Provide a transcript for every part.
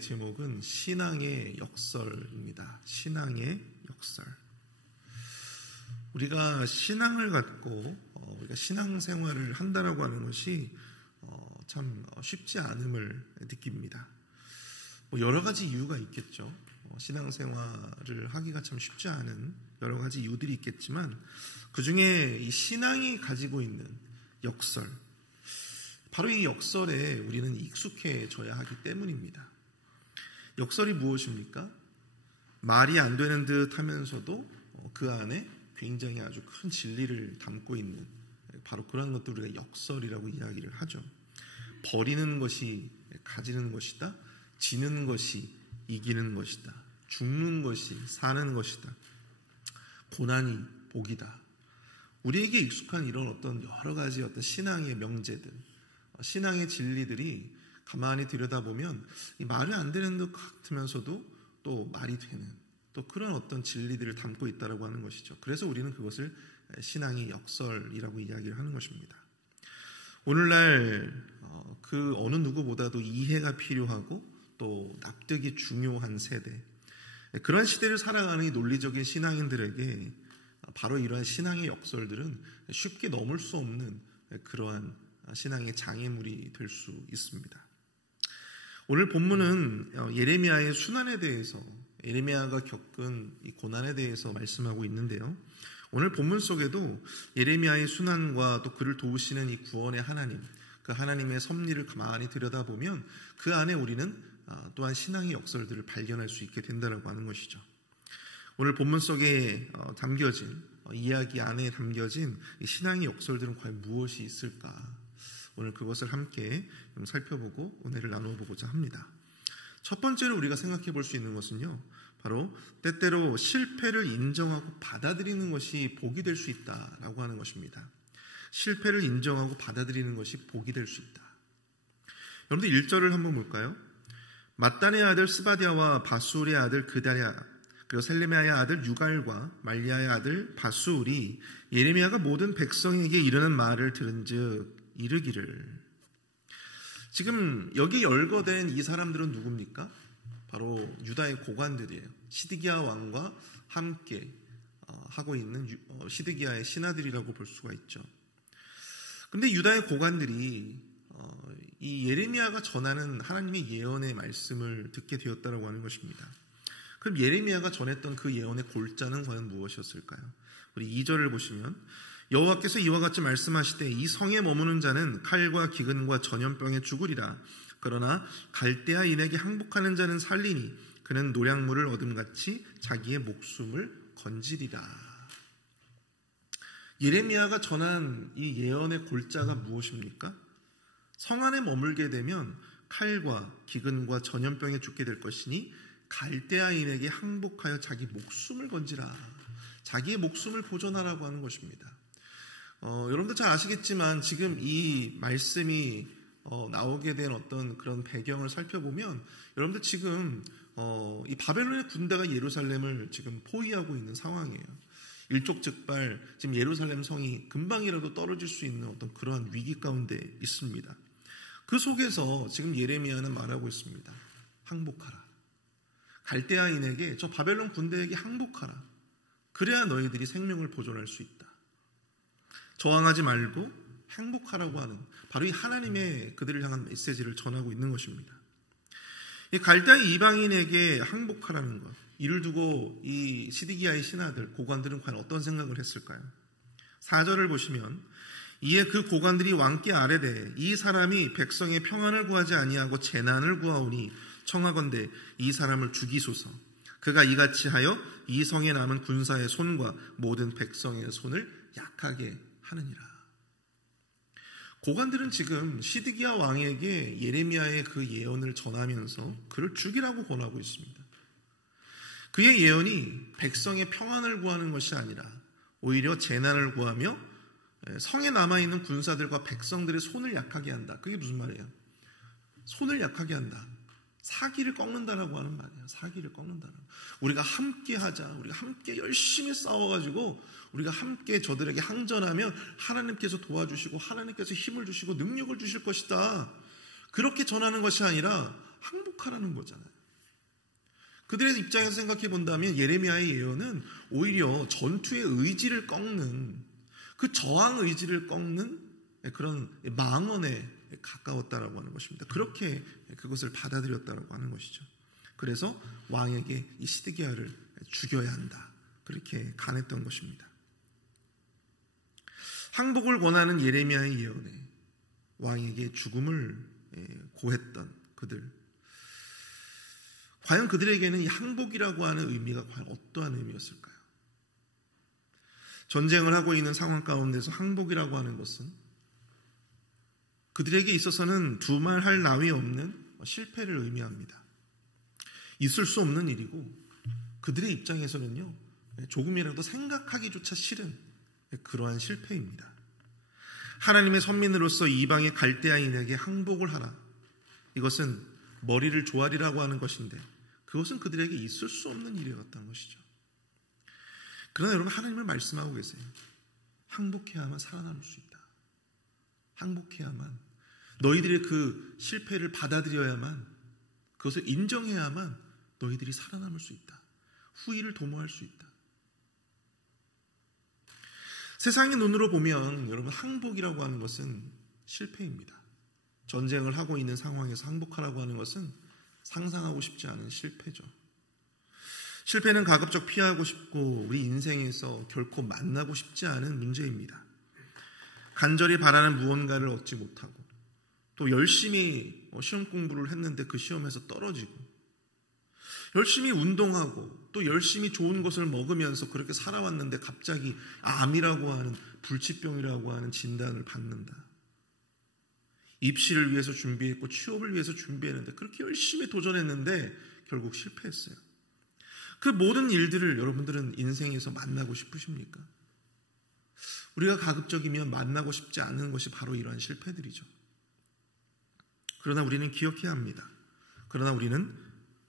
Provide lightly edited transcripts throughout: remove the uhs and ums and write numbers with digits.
오늘의 제목은 신앙의 역설입니다. 신앙의 역설. 우리가 신앙을 갖고 우리가 신앙생활을 한다라고 하는 것이 참 쉽지 않음을 느낍니다. 여러 가지 이유가 있겠죠. 신앙생활을 하기가 참 쉽지 않은 여러 가지 이유들이 있겠지만 그 중에 이 신앙이 가지고 있는 역설, 바로 이 역설에 우리는 익숙해져야 하기 때문입니다. 역설이 무엇입니까? 말이 안 되는 듯 하면서도 그 안에 굉장히 아주 큰 진리를 담고 있는 바로 그런 것도 우리가 역설이라고 이야기를 하죠. 버리는 것이 가지는 것이다. 지는 것이 이기는 것이다. 죽는 것이 사는 것이다. 고난이 복이다. 우리에게 익숙한 이런 어떤 여러 가지 어떤 신앙의 명제들, 신앙의 진리들이 가만히 들여다보면 이 말이 안 되는 것 같으면서도 또 말이 되는 또 그런 어떤 진리들을 담고 있다라고 하는 것이죠. 그래서 우리는 그것을 신앙의 역설이라고 이야기를 하는 것입니다. 오늘날 그 어느 누구보다도 이해가 필요하고 또 납득이 중요한 세대, 그런 시대를 살아가는 이 논리적인 신앙인들에게 바로 이러한 신앙의 역설들은 쉽게 넘을 수 없는 그러한 신앙의 장애물이 될 수 있습니다. 오늘 본문은 예레미야의 순환에 대해서, 예레미야가 겪은 이 고난에 대해서 말씀하고 있는데요. 오늘 본문 속에도 예레미야의 순환과 또 그를 도우시는 이 구원의 하나님, 그 하나님의 섭리를 가만히 들여다보면 그 안에 우리는 또한 신앙의 역설들을 발견할 수 있게 된다고 하는 것이죠. 오늘 본문 속에 담겨진 이야기 안에 담겨진 신앙의 역설들은 과연 무엇이 있을까? 오늘 그것을 함께 좀 살펴보고 은혜를 나누어 보고자 합니다. 첫 번째로 우리가 생각해 볼 수 있는 것은요, 바로 때때로 실패를 인정하고 받아들이는 것이 복이 될 수 있다라고 하는 것입니다. 실패를 인정하고 받아들이는 것이 복이 될 수 있다. 여러분들 1절을 한번 볼까요? mat단의 아들 스바디아와 바수울의 아들 그다랴, 그리고 셀레미야의 아들 유갈과 말리아의 아들 바수울이 예레미야가 모든 백성에게 이르는 말을 들은즉 이르기를. 지금 여기 열거된 이 사람들은 누굽니까? 바로 유다의 고관들이에요. 시드기야 왕과 함께 하고 있는 시드기야의 신하들이라고 볼 수가 있죠. 그런데 유다의 고관들이 이 예레미야가 전하는 하나님의 예언의 말씀을 듣게 되었다라고 하는 것입니다. 그럼 예레미야가 전했던 그 예언의 골자는 과연 무엇이었을까요? 우리 2절을 보시면 여호와께서 이와 같이 말씀하시되 이 성에 머무는 자는 칼과 기근과 전염병에 죽으리라. 그러나 갈대아인에게 항복하는 자는 살리니 그는 노량물을 얻음같이 자기의 목숨을 건지리라. 예레미야가 전한 이 예언의 골자가 무엇입니까? 성 안에 머물게 되면 칼과 기근과 전염병에 죽게 될 것이니 갈대아인에게 항복하여 자기 목숨을 건지라. 자기의 목숨을 보존하라고 하는 것입니다. 여러분들 잘 아시겠지만 지금 이 말씀이 나오게 된 어떤 그런 배경을 살펴보면 여러분들 지금 이 바벨론의 군대가 예루살렘을 지금 포위하고 있는 상황이에요. 일촉즉발 지금 예루살렘 성이 금방이라도 떨어질 수 있는 어떤 그러한 위기 가운데 있습니다. 그 속에서 지금 예레미야는 말하고 있습니다. 항복하라. 갈대아인에게, 저 바벨론 군대에게 항복하라. 그래야 너희들이 생명을 보존할 수 있다. 저항하지 말고 행복하라고 하는 바로 이 하나님의 그들을 향한 메시지를 전하고 있는 것입니다. 이 갈대아 이방인에게 항복하라는 것, 이를 두고 이 시드기야의 신하들, 고관들은 과연 어떤 생각을 했을까요? 4절을 보시면 이에 그 고관들이 왕께 아뢰되 이 사람이 백성의 평안을 구하지 아니하고 재난을 구하오니 청하건대 이 사람을 죽이소서. 그가 이같이 하여 이 성에 남은 군사의 손과 모든 백성의 손을 약하게 하느니라. 고관들은 지금 시드기야 왕에게 예레미야의 그 예언을 전하면서 그를 죽이라고 권하고 있습니다. 그의 예언이 백성의 평안을 구하는 것이 아니라 오히려 재난을 구하며 성에 남아있는 군사들과 백성들의 손을 약하게 한다. 그게 무슨 말이에요? 손을 약하게 한다. 사기를 꺾는다라고 하는 말이에요. 사기를 꺾는다라고. 우리가 함께 하자. 우리가 함께 열심히 싸워가지고 우리가 함께 저들에게 항전하면 하나님께서 도와주시고 하나님께서 힘을 주시고 능력을 주실 것이다. 그렇게 전하는 것이 아니라 항복하라는 거잖아요. 그들의 입장에서 생각해 본다면 예레미야의 예언은 오히려 전투의 의지를 꺾는, 그 저항 의지를 꺾는 그런 망언에 가까웠다라고 하는 것입니다. 그렇게 그것을 받아들였다라고 하는 것이죠. 그래서 왕에게 이 시드기야를 죽여야 한다, 그렇게 간했던 것입니다. 항복을 권하는 예레미야의 예언에 왕에게 죽음을 고했던 그들, 과연 그들에게는 이 항복이라고 하는 의미가 과연 어떠한 의미였을까요? 전쟁을 하고 있는 상황 가운데서 항복이라고 하는 것은 그들에게 있어서는 두말할 나위 없는 실패를 의미합니다. 있을 수 없는 일이고, 그들의 입장에서는요, 조금이라도 생각하기조차 싫은 그러한 실패입니다. 하나님의 선민으로서 이방의 갈대아인에게 항복을 하라, 이것은 머리를 조아리라고 하는 것인데 그것은 그들에게 있을 수 없는 일이었던 것이죠. 그러나 여러분, 하나님을 말씀하고 계세요. 항복해야만 살아남을 수 있다. 항복해야만, 너희들의 그 실패를 받아들여야만, 그것을 인정해야만 너희들이 살아남을 수 있다. 후일을 도모할 수 있다. 세상의 눈으로 보면 여러분, 항복이라고 하는 것은 실패입니다. 전쟁을 하고 있는 상황에서 항복하라고 하는 것은 상상하고 싶지 않은 실패죠. 실패는 가급적 피하고 싶고 우리 인생에서 결코 만나고 싶지 않은 문제입니다. 간절히 바라는 무언가를 얻지 못하고, 또 열심히 시험 공부를 했는데 그 시험에서 떨어지고, 열심히 운동하고 또 열심히 좋은 것을 먹으면서 그렇게 살아왔는데 갑자기 암이라고 하는, 불치병이라고 하는 진단을 받는다. 입시를 위해서 준비했고 취업을 위해서 준비했는데 그렇게 열심히 도전했는데 결국 실패했어요. 그 모든 일들을 여러분들은 인생에서 만나고 싶으십니까? 우리가 가급적이면 만나고 싶지 않은 것이 바로 이러한 실패들이죠. 그러나 우리는 기억해야 합니다. 그러나 우리는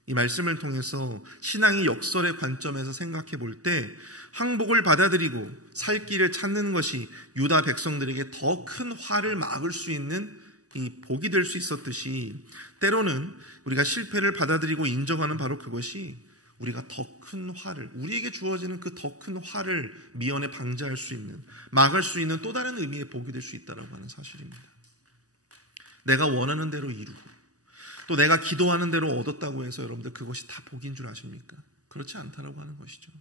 이 말씀을 통해서 신앙의 역설의 관점에서 생각해 볼 때 항복을 받아들이고 살 길을 찾는 것이 유다 백성들에게 더 큰 화를 막을 수 있는 이 복이 될 수 있었듯이, 때로는 우리가 실패를 받아들이고 인정하는 바로 그것이 우리가 더 큰 화를, 우리에게 주어지는 그 더 큰 화를 미연에 방지할 수 있는, 막을 수 있는 또 다른 의미의 복이 될 수 있다고 하는 사실입니다. 내가 원하는 대로 이루고 또 내가 기도하는 대로 얻었다고 해서 여러분들 그것이 다 복인 줄 아십니까? 그렇지 않다라고 하는 것이죠.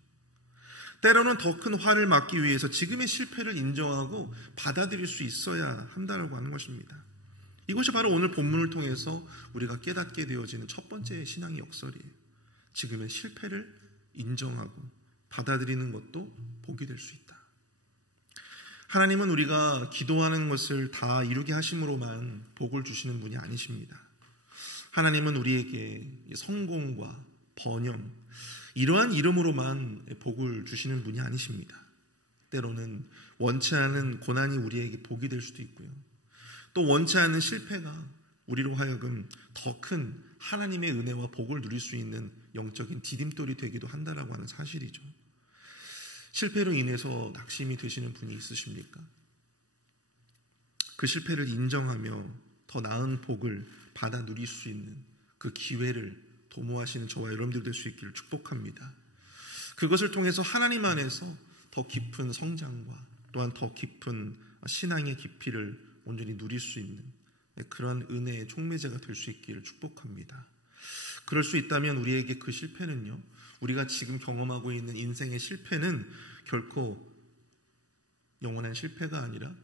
때로는 더 큰 화를 막기 위해서 지금의 실패를 인정하고 받아들일 수 있어야 한다라고 하는 것입니다. 이것이 바로 오늘 본문을 통해서 우리가 깨닫게 되어지는 첫 번째 신앙의 역설이에요. 지금의 실패를 인정하고 받아들이는 것도 복이 될 수 있다. 하나님은 우리가 기도하는 것을 다 이루게 하심으로만 복을 주시는 분이 아니십니다. 하나님은 우리에게 성공과 번영, 이러한 이름으로만 복을 주시는 분이 아니십니다. 때로는 원치 않은 고난이 우리에게 복이 될 수도 있고요. 또 원치 않은 실패가 우리로 하여금 더 큰 하나님의 은혜와 복을 누릴 수 있는 영적인 디딤돌이 되기도 한다라고 하는 사실이죠. 실패로 인해서 낙심이 되시는 분이 있으십니까? 그 실패를 인정하며 더 나은 복을 받아 누릴 수 있는 그 기회를 도모하시는 저와 여러분들 될 수 있기를 축복합니다. 그것을 통해서 하나님 안에서 더 깊은 성장과 또한 더 깊은 신앙의 깊이를 온전히 누릴 수 있는 그런 은혜의 촉매제가 될 수 있기를 축복합니다. 그럴 수 있다면 우리에게 그 실패는요, 우리가 지금 경험하고 있는 인생의 실패는 결코 영원한 실패가 아니라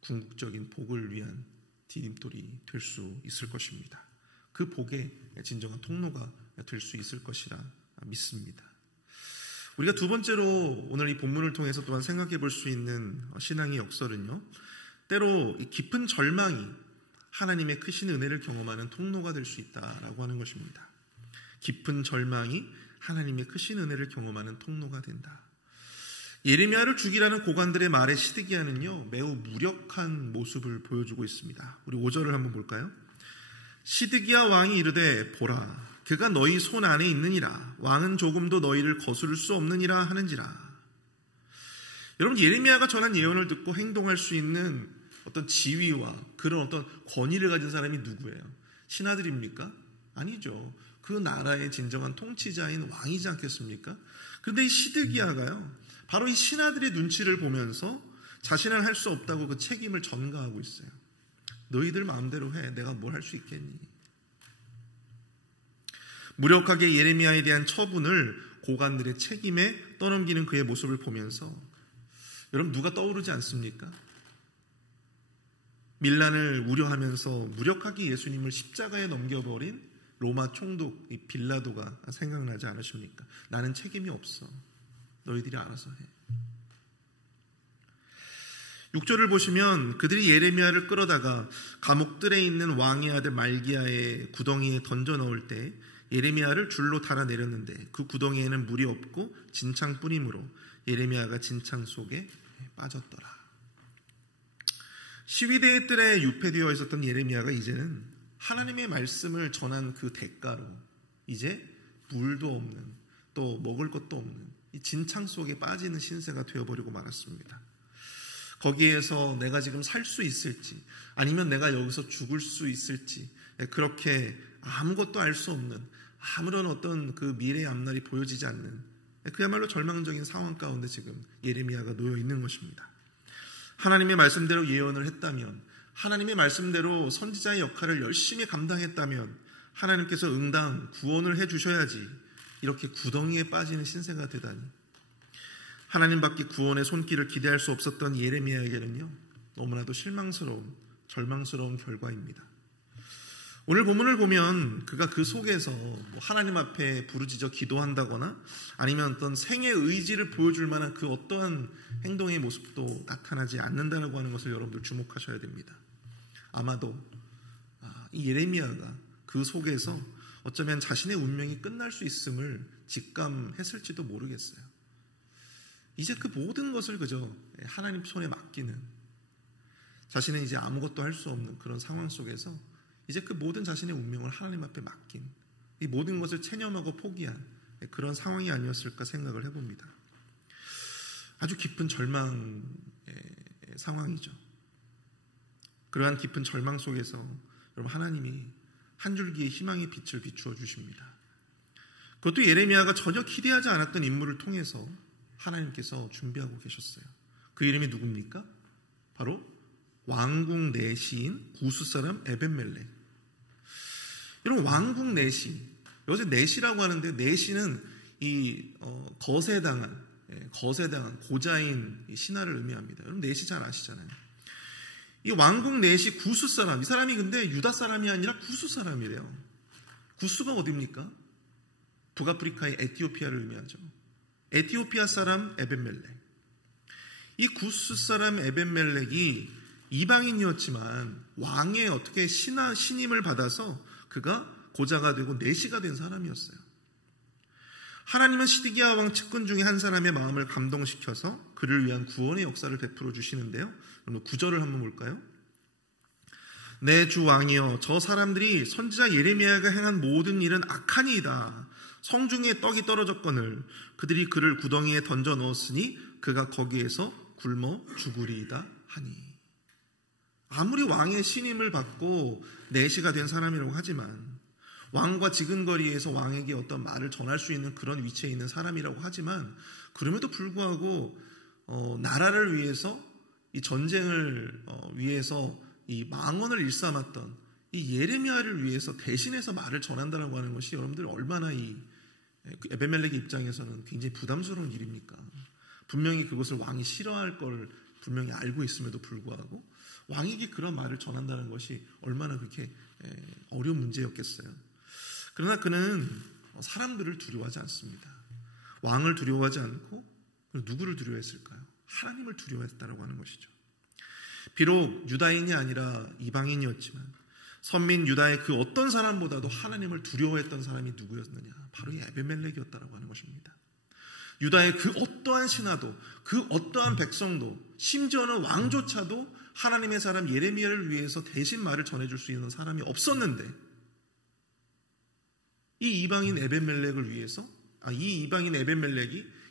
궁극적인 복을 위한 디딤돌이 될 수 있을 것입니다. 그 복의 진정한 통로가 될 수 있을 것이라 믿습니다. 우리가 두 번째로 오늘 이 본문을 통해서 또한 생각해 볼 수 있는 신앙의 역설은요, 때로 깊은 절망이 하나님의 크신 은혜를 경험하는 통로가 될 수 있다라고 하는 것입니다. 깊은 절망이 하나님의 크신 은혜를 경험하는 통로가 된다. 예레미야를 죽이라는 고관들의 말에 시드기야는요, 매우 무력한 모습을 보여주고 있습니다. 우리 5절을 한번 볼까요? 시드기야 왕이 이르되 보라, 그가 너희 손 안에 있느니라. 왕은 조금도 너희를 거스를 수 없느니라 하는지라. 여러분, 예레미야가 전한 예언을 듣고 행동할 수 있는 어떤 지위와 그런 어떤 권위를 가진 사람이 누구예요? 신하들입니까? 아니죠. 그 나라의 진정한 통치자인 왕이지 않겠습니까? 그런데 이 시드기야가요, 바로 이 신하들의 눈치를 보면서 자신은 할 수 없다고 그 책임을 전가하고 있어요. 너희들 마음대로 해. 내가 뭘 할 수 있겠니? 무력하게 예레미야에 대한 처분을 고관들의 책임에 떠넘기는 그의 모습을 보면서 여러분, 누가 떠오르지 않습니까? 밀란을 우려하면서 무력하게 예수님을 십자가에 넘겨버린 로마 총독 이 빌라도가 생각나지 않으십니까? 나는 책임이 없어. 너희들이 알아서 해. 6절을 보시면 그들이 예레미야를 끌어다가 감옥들에 있는 왕의 아들 말기야의 구덩이에 던져 넣을 때 예레미야를 줄로 달아내렸는데 그 구덩이에는 물이 없고 진창뿐이므로 예레미야가 진창 속에 빠졌더라. 시위대의 뜰에 유폐되어 있었던 예레미야가 이제는 하나님의 말씀을 전한 그 대가로 이제 물도 없는, 또 먹을 것도 없는 이 진창 속에 빠지는 신세가 되어버리고 말았습니다. 거기에서 내가 지금 살 수 있을지, 아니면 내가 여기서 죽을 수 있을지, 그렇게 아무것도 알 수 없는, 아무런 어떤 그 미래의 앞날이 보여지지 않는 그야말로 절망적인 상황 가운데 지금 예레미야가 놓여 있는 것입니다. 하나님의 말씀대로 예언을 했다면, 하나님의 말씀대로 선지자의 역할을 열심히 감당했다면 하나님께서 응당 구원을 해주셔야지 이렇게 구덩이에 빠지는 신세가 되다니. 하나님밖에 구원의 손길을 기대할 수 없었던 예레미야에게는요, 너무나도 실망스러운, 절망스러운 결과입니다. 오늘 본문을 보면 그가 그 속에서 하나님 앞에 부르짖어 기도한다거나 아니면 어떤 생의 의지를 보여줄 만한 그 어떠한 행동의 모습도 나타나지 않는다고 하는 것을 여러분들 주목하셔야 됩니다. 아마도 이 예레미야가 그 속에서 어쩌면 자신의 운명이 끝날 수 있음을 직감했을지도 모르겠어요. 이제 그 모든 것을 그저 하나님 손에 맡기는, 자신은 이제 아무것도 할 수 없는 그런 상황 속에서 이제 그 모든 자신의 운명을 하나님 앞에 맡긴, 이 모든 것을 체념하고 포기한 그런 상황이 아니었을까 생각을 해봅니다. 아주 깊은 절망의 상황이죠. 그러한 깊은 절망 속에서 여러분, 하나님이 한 줄기의 희망의 빛을 비추어 주십니다. 그것도 예레미야가 전혀 기대하지 않았던 인물을 통해서 하나님께서 준비하고 계셨어요. 그 이름이 누굽니까? 바로 왕국 내시인 구스 사람 에벤멜렉. 여러분, 왕국 내시, 여기서 내시라고 하는데, 내시는 이 거세당한 고자인 신하를 의미합니다. 여러분, 내시 잘 아시잖아요. 이 왕국 내시 구스 사람, 이 사람이 근데 유다 사람이 아니라 구스 사람이래요. 구스가 어디입니까? 북아프리카의 에티오피아를 의미하죠. 에티오피아 사람 에벤멜렉. 이 구스 사람 에벤멜렉이 이방인이었지만 왕의 어떻게 신임을 받아서 그가 고자가 되고 내시가 된 사람이었어요. 하나님은 시드기야 왕 측근 중에 한 사람의 마음을 감동시켜서 그를 위한 구원의 역사를 베풀어 주시는데요. 9절을 한번 볼까요? 내 주 왕이여, 저 사람들이 선지자 예레미야가 행한 모든 일은 악하니이다. 성중에 떡이 떨어졌거늘 그들이 그를 구덩이에 던져 넣었으니 그가 거기에서 굶어 죽으리이다 하니. 아무리 왕의 신임을 받고 내시가 된 사람이라고 하지만, 왕과 지근거리에서 왕에게 어떤 말을 전할 수 있는 그런 위치에 있는 사람이라고 하지만, 그럼에도 불구하고 나라를 위해서, 이 전쟁을 위해서 이 망언을 일삼았던 이 예레미야를 위해서 대신해서 말을 전한다고 하는 것이 여러분들 얼마나 이 에벤멜렉의 입장에서는 굉장히 부담스러운 일입니까? 분명히 그것을 왕이 싫어할 걸 분명히 알고 있음에도 불구하고 왕에게 그런 말을 전한다는 것이 얼마나 그렇게 어려운 문제였겠어요. 그러나 그는 사람들을 두려워하지 않습니다. 왕을 두려워하지 않고 누구를 두려워했을까요? 하나님을 두려워했다라고 하는 것이죠. 비록 유다인이 아니라 이방인이었지만 선민 유다의 그 어떤 사람보다도 하나님을 두려워했던 사람이 누구였느냐? 바로 이 에벤멜렉이었다라고 하는 것입니다. 유다의 그 어떠한 신하도, 그 어떠한 백성도, 심지어는 왕조차도 하나님의 사람 예레미야를 위해서 대신 말을 전해줄 수 있는 사람이 없었는데, 이 이방인 에벤멜렉이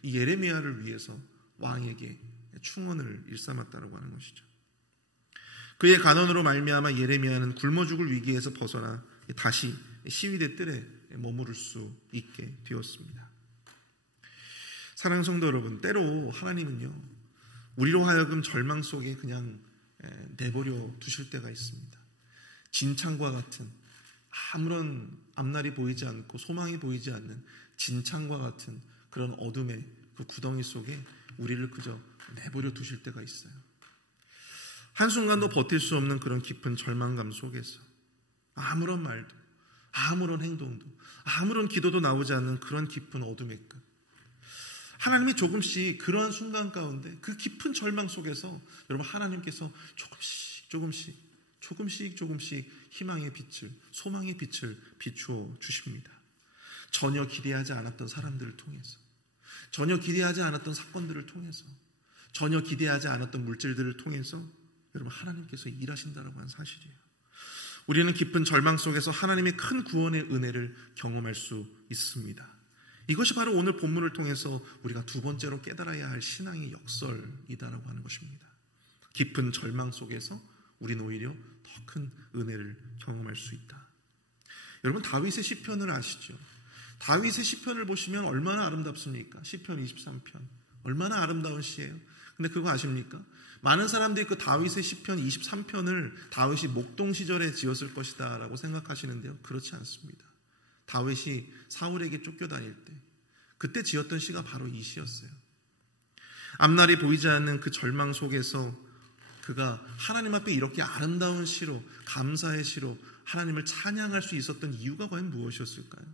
이 예레미야를 위해서 왕에게 충언을 일삼았다라고 하는 것이죠. 그의 간언으로 말미암아 예레미야는 굶어 죽을 위기에서 벗어나 다시 시위대 뜰에 머무를 수 있게 되었습니다. 사랑하는 성도 여러분, 때로 하나님은요, 우리로 하여금 절망 속에 그냥 내버려 두실 때가 있습니다. 진창과 같은, 아무런 앞날이 보이지 않고 소망이 보이지 않는 진창과 같은 그런 어둠의 그 구덩이 속에 우리를 그저 내버려 두실 때가 있어요. 한순간도 버틸 수 없는 그런 깊은 절망감 속에서 아무런 말도, 아무런 행동도, 아무런 기도도 나오지 않는 그런 깊은 어둠의 끝, 하나님이 조금씩 그러한 순간 가운데 그 깊은 절망 속에서 여러분 하나님께서 조금씩 희망의 빛을, 소망의 빛을 비추어 주십니다. 전혀 기대하지 않았던 사람들을 통해서, 전혀 기대하지 않았던 사건들을 통해서, 전혀 기대하지 않았던 물질들을 통해서 여러분 하나님께서 일하신다라고 하는 사실이에요. 우리는 깊은 절망 속에서 하나님의 큰 구원의 은혜를 경험할 수 있습니다. 이것이 바로 오늘 본문을 통해서 우리가 두 번째로 깨달아야 할 신앙의 역설이다라고 하는 것입니다. 깊은 절망 속에서 우리는 오히려 더 큰 은혜를 경험할 수 있다. 여러분 다윗의 시편을 아시죠? 다윗의 시편을 보시면 얼마나 아름답습니까? 시편 23편 얼마나 아름다운 시예요. 근데 그거 아십니까? 많은 사람들이 그 다윗의 시편 23편을 다윗이 목동 시절에 지었을 것이다 라고 생각하시는데요, 그렇지 않습니다. 다윗이 사울에게 쫓겨다닐 때 그때 지었던 시가 바로 이 시였어요. 앞날이 보이지 않는 그 절망 속에서 그가 하나님 앞에 이렇게 아름다운 시로, 감사의 시로 하나님을 찬양할 수 있었던 이유가 과연 무엇이었을까요?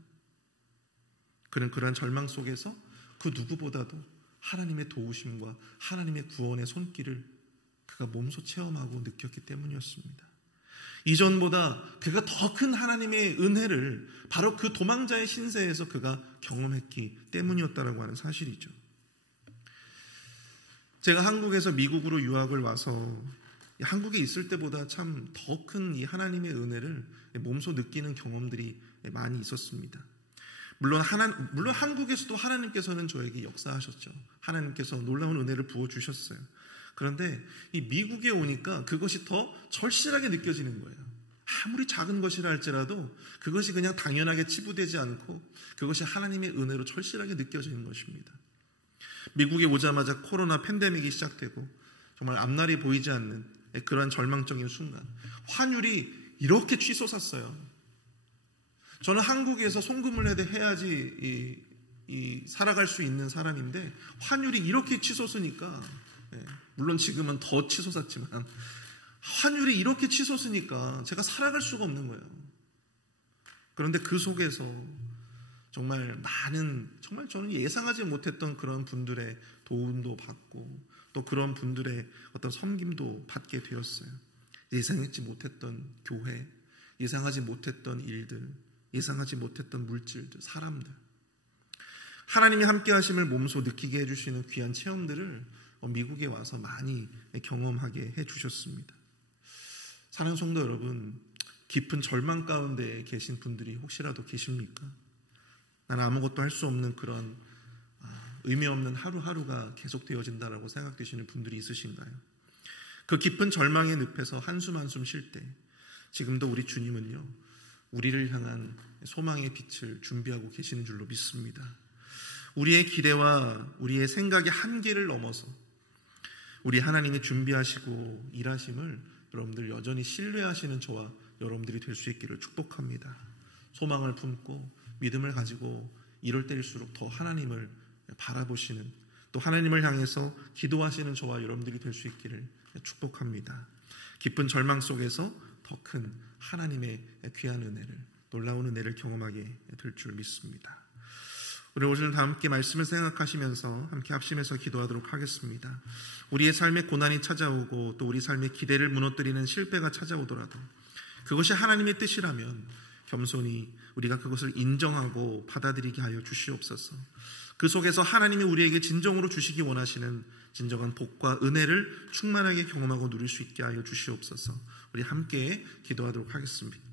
그는 그러한 절망 속에서 그 누구보다도 하나님의 도우심과 하나님의 구원의 손길을 그가 몸소 체험하고 느꼈기 때문이었습니다. 이전보다 그가 더 큰 하나님의 은혜를 바로 그 도망자의 신세에서 그가 경험했기 때문이었다라고 하는 사실이죠. 제가 한국에서 미국으로 유학을 와서 한국에 있을 때보다 참 더 큰 이 하나님의 은혜를 몸소 느끼는 경험들이 많이 있었습니다. 물론 한국에서도 하나님께서는 저에게 역사하셨죠. 하나님께서 놀라운 은혜를 부어주셨어요. 그런데 이 미국에 오니까 그것이 더 절실하게 느껴지는 거예요. 아무리 작은 것이라 할지라도 그것이 그냥 당연하게 치부되지 않고 그것이 하나님의 은혜로 절실하게 느껴지는 것입니다. 미국에 오자마자 코로나 팬데믹이 시작되고 정말 앞날이 보이지 않는 그러한 절망적인 순간, 환율이 이렇게 치솟았어요. 저는 한국에서 송금을 해야지 살아갈 수 있는 사람인데 환율이 이렇게 치솟으니까, 물론 지금은 더 치솟았지만 환율이 이렇게 치솟으니까 제가 살아갈 수가 없는 거예요. 그런데 그 속에서 정말 많은, 정말 저는 예상하지 못했던 그런 분들의 도움도 받고 또 그런 분들의 어떤 섬김도 받게 되었어요. 예상하지 못했던 교회, 예상하지 못했던 일들, 예상하지 못했던 물질들, 사람들, 하나님이 함께 하심을 몸소 느끼게 해주시는 귀한 체험들을 미국에 와서 많이 경험하게 해주셨습니다. 사랑하는 성도 여러분, 깊은 절망 가운데 계신 분들이 혹시라도 계십니까? 나는 아무것도 할 수 없는 그런 의미 없는 하루하루가 계속되어진다라고 생각되시는 분들이 있으신가요? 그 깊은 절망의 늪에서 한숨 한숨 쉴 때 지금도 우리 주님은요, 우리를 향한 소망의 빛을 준비하고 계시는 줄로 믿습니다. 우리의 기대와 우리의 생각의 한계를 넘어서 우리 하나님이 준비하시고 일하심을 여러분들 여전히 신뢰하시는 저와 여러분들이 될 수 있기를 축복합니다. 소망을 품고 믿음을 가지고 이럴 때일수록 더 하나님을 바라보시는, 또 하나님을 향해서 기도하시는 저와 여러분들이 될 수 있기를 축복합니다. 깊은 절망 속에서 더 큰 하나님의 귀한 은혜를, 놀라운 은혜를 경험하게 될 줄 믿습니다. 우리 오늘 다 함께 말씀을 생각하시면서 함께 합심해서 기도하도록 하겠습니다. 우리의 삶에 고난이 찾아오고 또 우리 삶의 기대를 무너뜨리는 실패가 찾아오더라도 그것이 하나님의 뜻이라면 겸손히 우리가 그것을 인정하고 받아들이게 하여 주시옵소서. 그 속에서 하나님이 우리에게 진정으로 주시기 원하시는 진정한 복과 은혜를 충만하게 경험하고 누릴 수 있게 하여 주시옵소서. 우리 함께 기도하도록 하겠습니다.